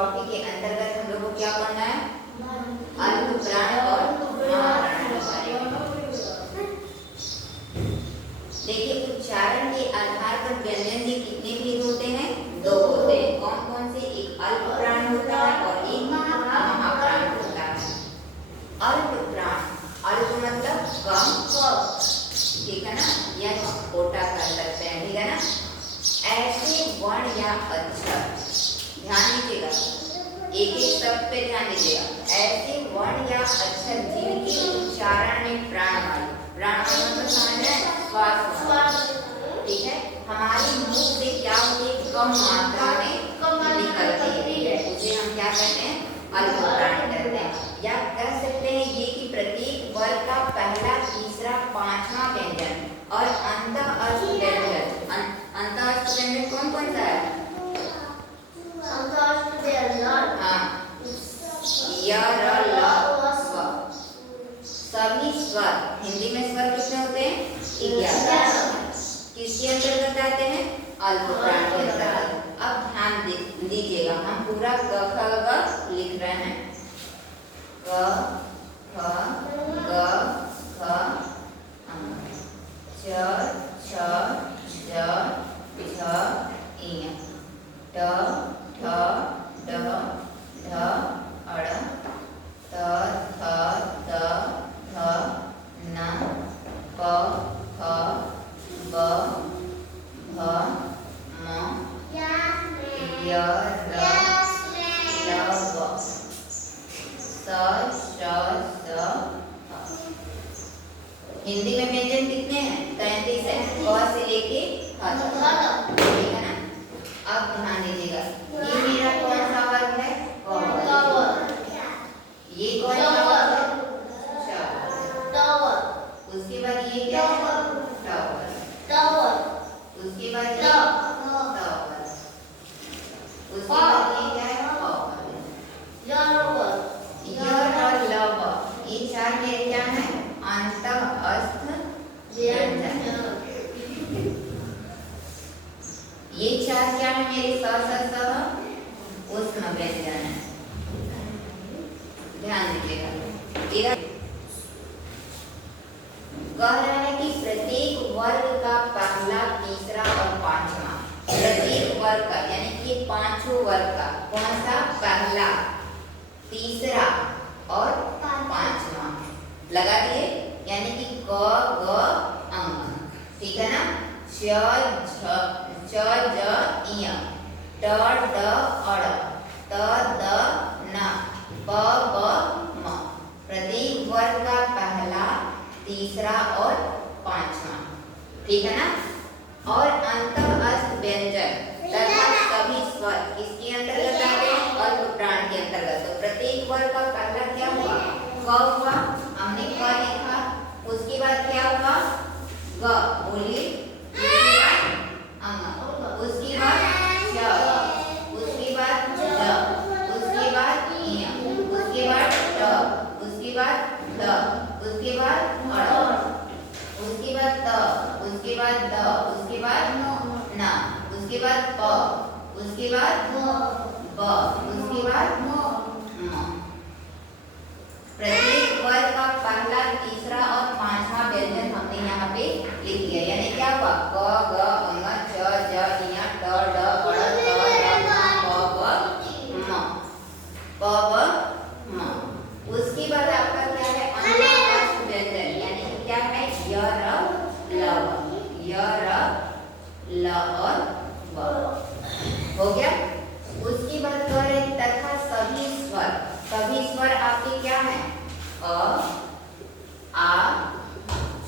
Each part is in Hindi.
टॉपिक के अंतर्गत हम लोग को क्या पढ़ना है? अल्प प्राण और महाप्राण के बारे में। देखिए, उच्चारण के आधार पर व्यंजन के कितने भेद होते हैं? 2 होते हैं। कौन कौन से? एक अल्प प्राण होता है और एक महाप्राण होता है। अल्प प्राण, अल्प मतलब कम, ठीक है ना, या छोटा कर सकते हैं, ठीक है ना। ऐसे वर्ण या अक्षर, ध्यान दीजिएगा, एक एक शब्द पे ध्यान दीजिएगा। ऐसे वर्ण या अक्षर जिनके उच्चारण में प्राणवायु, प्राणवायु मतलब समझ रहे हैं? श्वास, ठीक है, हमारे मुंह से क्या होती है? कम मात्रा में निकलती है, उसे हम क्या कहते हैं? अल्प प्राण कहते हैं। या कह सकते हैं ये कि प्रत्येक वर्ग का पहला, तीसरा, पांचवा व्यंजन और अंतःस्थ व्यंजन। अंतःस्थ व्यंजन कौन कौन सा है? हाँ, य, र, ल, स्व, सभी स्वर। हिंदी में स्वर कितने होते हैं? 11। किसके अंतर्गत आते हैं? अल्प प्राण के अंतर्गत। अब ध्यान दीजिएगा, हम पूरा क ख ग लिख रहे हैं। क ख ग घ च छ ज झ ञ ट ठ ड ढ अड़ त थ द ध न प फ ब भ म य र ल व स श ज ह। हिंदी में व्यंजन कितने हैं? 33 है, क से लेके ह तक, ठीक है ना। अब ध्यान दीजिएगा, ये मेरा कौन सा वर्ग है? ये कौन सा वर्ग है? उसके बाद ये क्या है? उसके बाद ये उसके बाद ये क्या है? ये 4 मेरे क्या है? अंतःस्थ व्यंजन। ये 4 क्या है मेरे? स स स ऊष्म व्यंजन है। ध्यान दीजिएगा, कह रहा है कि प्रत्येक वर्ग का पहला, तीसरा और पांचवा, प्रत्येक वर्ग का यानी कि 5 वर्ग का कौन सा? पहला, तीसरा और पांचवा लगा दिए, यानी कि क ग अंग, ठीक है ना। च ज ञ ट ड अड़ त द न प ब म, प्रत्येक वर्ग का पहला, तीसरा और पांचवा, ठीक है ना। और अंतःस्थ व्यंजन तथा सभी स्वर किसके अंतर्गत आते हैं? अल्प प्राण के अंतर्गत। तो प्रत्येक वर्ग का पहला क्या हुआ? क हुआ, हमने क लिखा। उसके बाद क्या हुआ? ग, बोलिए। उसके बाद अंग, उसके बाद च, उसके बाद ज, उसके बाद ञ, उसके बाद ट, उसके बाद द, उसके बाद अड़, उसके बाद त, उसके बाद द, उसके बाद न, उसके बाद प, उसके बाद ब, उसके बाद म। प्रत्येक वर्ग का पहला, तीसरा और पांचवा व्यंजन हमने यहाँ पे लिख दिया, यानी क्या हुआ? क ग अंग च ज ञ ट ड अड़ त द न प ब म। उसके बाद आपका क्या है? अंतःस्थ व्यंजन, यानी कि क्या है? य र ल व, य र ल और व, हो गया। उसके बाद कह रहे तथा सभी स्वर, सभी स्वर आपके क्या है? अ, आ,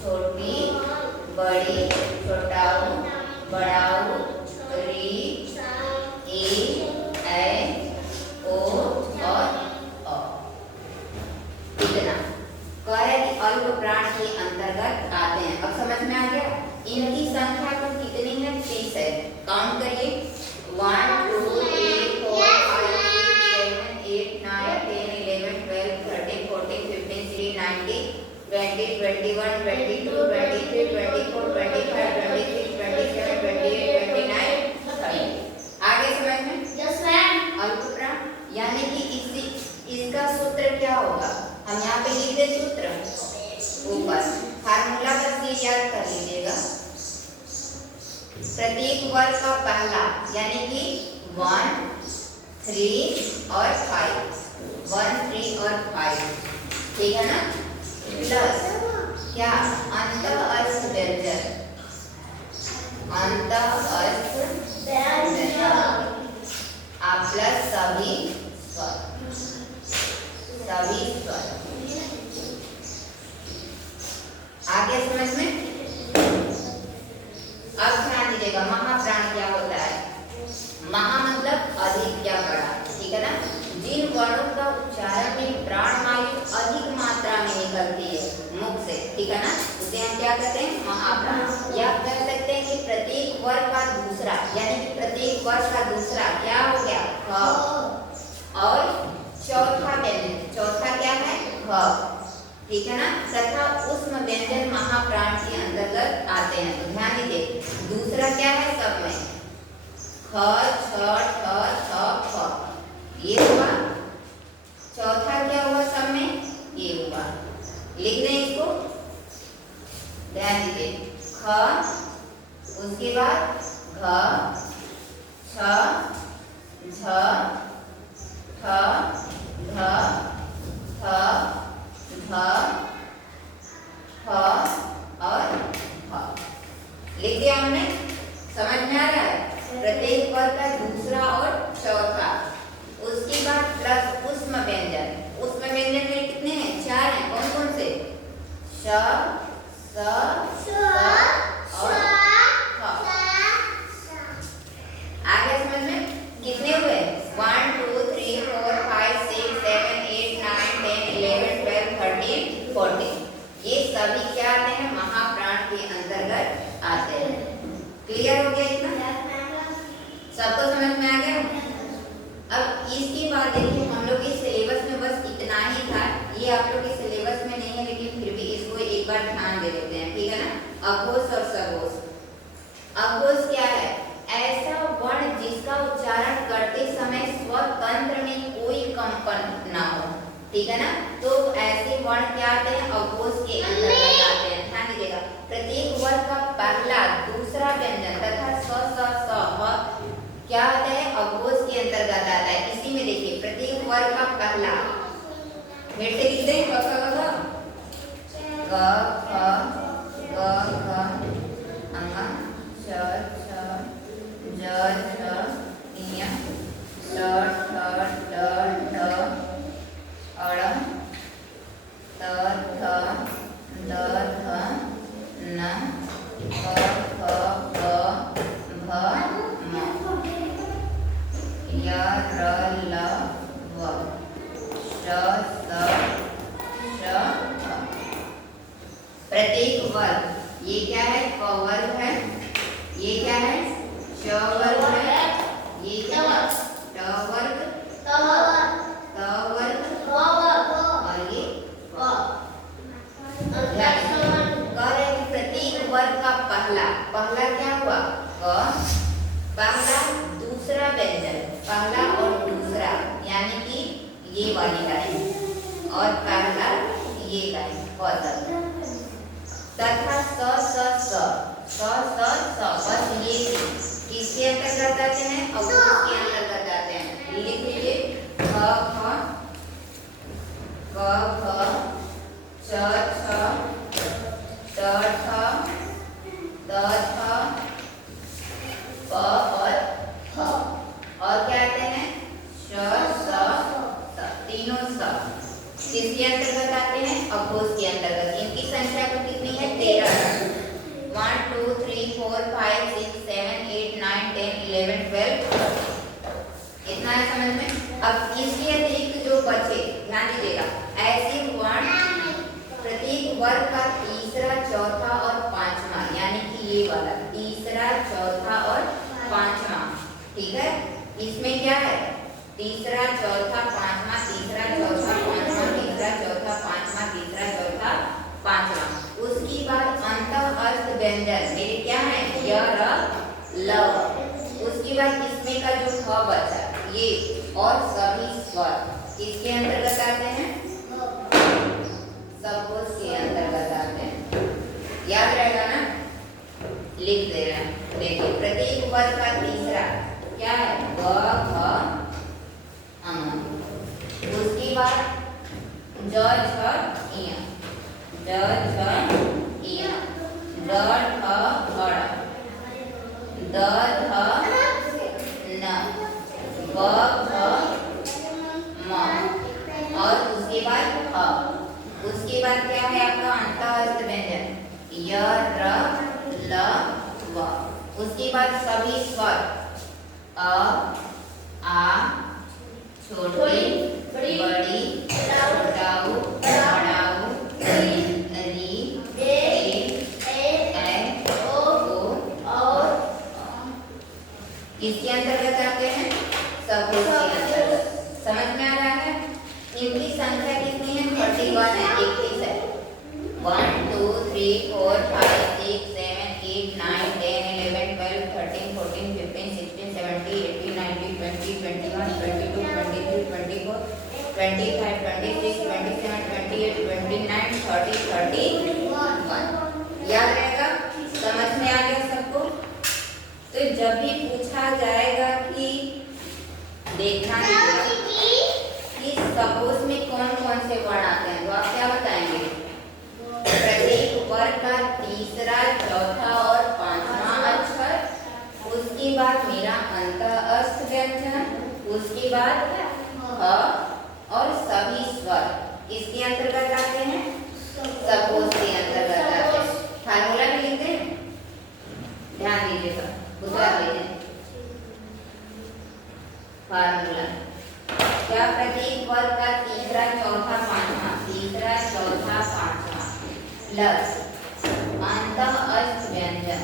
छोटी, बड़ी, छोटाऊ, बड़ाऊ, री, ए, ओ और अ, इतना कह रहे कि अल्प प्राण के अंतर्गत आते हैं। अब समझ में आ गया? इनकी संख्या कुल कितनी है? 30 है। काउंट करिए, 1 2 3 4 5 6 7 8 9 10 11 12 13 14 15 16 19 20 21 22 23 24 25 26 27 28 29 30। आगे समझ में? Yes ma'am. अल्प प्राण ऊपर। फार्मूला बस ये याद कर लीजिएगा, प्रत्येक वर्ग का पहला यानी कि 1, 3 और 5, 1, 3 और 5, ठीक है ना, प्लस क्या अंतःअर्थ व्यंजन, अंतःअर्थ व्यंजन प्लस सभी स्वर, सभी स्वर। आगे समझ में? अब ध्यान दीजिएगा, महाप्राण क्या होता है? महा मतलब अधिक या बड़ा, ठीक है ना। जिन वर्णों का उच्चारण में प्राण वायु अधिक मात्रा में निकलती है मुख से, ठीक है ना, उसे हम क्या कहते हैं? महाप्राण। या कह सकते हैं कि प्रत्येक वर्ग का दूसरा, यानी कि प्रत्येक वर्ग का दूसरा क्या हो गया? ख। और चौथा व्यंजन, चौथा क्या है? ख, ठीक है ना। तथा ऊष्म व्यंजन महाप्राण के अंतर्गत आते हैं। तो ध्यान दीजिए, दूसरा क्या है सब में? ख, छ, ठ, छ, फ, ये हुआ। चौथा क्या हुआ सब में? ये हुआ। लिख दें इसको, ध्यान दीजिए, ख, उसके बाद घ, छ, झ, ठ, ध, थ, ध, फ और फ। लिख दिया हमने? समझ में आ रहा है? प्रत्येक वर्ग का दूसरा और चौथा, उसके बाद प्लस ऊष्म व्यंजन। ऊष्म व्यंजन में कितने हैं? 4 हैं। कौन कौन से? श, स, और फ। आगे समझ में? कितने हुए? 1, 2, 3, 4, 5, 6, 7, 8, 9, 10, 11, 12, 13, 14। ये सभी क्या आते हैं? महाप्राण के अंतर्गत आते हैं। क्लियर हो गया इतना? सबको समझ में आ गया? अब इसके बाद देखिए, हम लोग के सिलेबस में बस इतना ही था। ये आप लोग के सिलेबस में नहीं है, लेकिन फिर भी इसको एक बार ध्यान दे लेते हैं, ठीक है ना। अघोष और सघोष। अघोष क्या है? ऐसा वर्ण जिसका उच्चारण करते समय स्वतंत्र में कोई कंपन ना हो, ठीक है ना। तो ऐसे वर्ण क्या आते हैं? अघोष के अंतर्गत आते हैं। ध्यान दीजिएगा, प्रत्येक वर्ग का पहला दूसरा व्यंजन तथा स, स, व क्या आता है? अघोष के अंतर्गत आता है। इसी में देखिए, प्रत्येक वर्ग का पहला, फिर से लिख दें, क, ख, ग, अंगा, च, छ, ज, झ, ञ, ट, ठ, ड, ढ, अड़, त, थ, द, ध, न, प, फ, ब, भ, म, य, र, ल, व, श, स, श, फ। प्रत्येक वर्ग, ये क्या है? क वर्ग है, ये क्या है? च वर्ग है, ये क्या है? ट वर्ग, त वर्ग, और ये व। कह रहे कि प्रत्येक वर्ग का पहला, पहला क्या हुआ? क, पहला दूसरा व्यंजन, पहला और दूसरा, यानी कि ये वाली लाइन और पहला ये लाइन, तथा स, बस ये किसके अंतर्गत आते हैं? अघोष के अंतर्गत आते हैं। लिख लीजिए, ख, ख, ग, घ, च, छ, ट, ठ, द, थ, प और फ। और क्या आते हैं? श, स, तीनों स किसके अंतर्गत आते हैं? अघोष के अंतर्गत। इनकी संख्या तो कितनी है? 13। 1, 2, 3, 4, 5, 6, 7, 8, 9, 10, 11, 12। इतना है समझ में? अब इसके अतिरिक्त जो बचे, ध्यान दीजिएगा, ऐसे वर्ण प्रत्येक वर्ग का तीसरा, चौथा और पांचवा, यानी कि ये वाला तीसरा, चौथा और पांचवा, ठीक है। इसमें क्या है? तीसरा, चौथा, पांचवा, तीसरा, चौथा, पांचवा, तीसरा, चौथा, पांचवा, तीसरा, चौथा, पांचवा। उसके बाद अंतःअर्थ व्यंजन मेरे क्या है? य, र, ल। उसके बाद इसमें का जो ख बचा, ये और सभी स्वर किसके अंतर्गत आते हैं? सघोष के अंतर्गत आते हैं। याद रहेगा ना, लिख दे रहे हैं। देखिए प्रत्येक वर्ग का तीसरा क्या है, ग घ अम। उसके बाद ज छ इया, ज छ इया, ड ठ अड़, द ध न, ब भ म, और उसके बाद ह। उसके बाद क्या है आपका अंतःस्थ व्यंजन, य र ल व। उसके बाद सभी स्वर अ आ छोटी बड़ी टाउ बड़ाऊ री ए ओ और किसके अंतर्गत आते हैं, सबूत के अंतर्गत। समझ में आ रहा है। इनकी संख्या कितनी है, 31 है, 31 है। 1 2 3 4 5 6 7 8 9 10 11 12 13 14 15 16 17 18 19 20 21 22 23 24 25 26 27 28 29 30 31। याद रहेगा, समझ में आ गया सबको। तो जब भी पूछा जाएगा कि देखना कि सपोज में कौन कौन से वर्ण आते हैं, तो आप क्या बताएंगे, प्रत्येक वर्ग का तीसरा चौथा और पांचवा अक्षर, उसके बाद मेरा अंतःस्थ व्यंजन, उसके बाद ह और सभी स्वर इसके अंतर्गत आते हैं, सपोज के अंतर्गत आते हैं। फार्मूला भी लिखते हैं, ध्यान दीजिएगा, गुजरात लीजिए फार्मूला। क्या, प्रत्येक वर्ग का तीसरा चौथा पांचवा, तीसरा चौथा पांचवा प्लस अंतःस्थ व्यंजन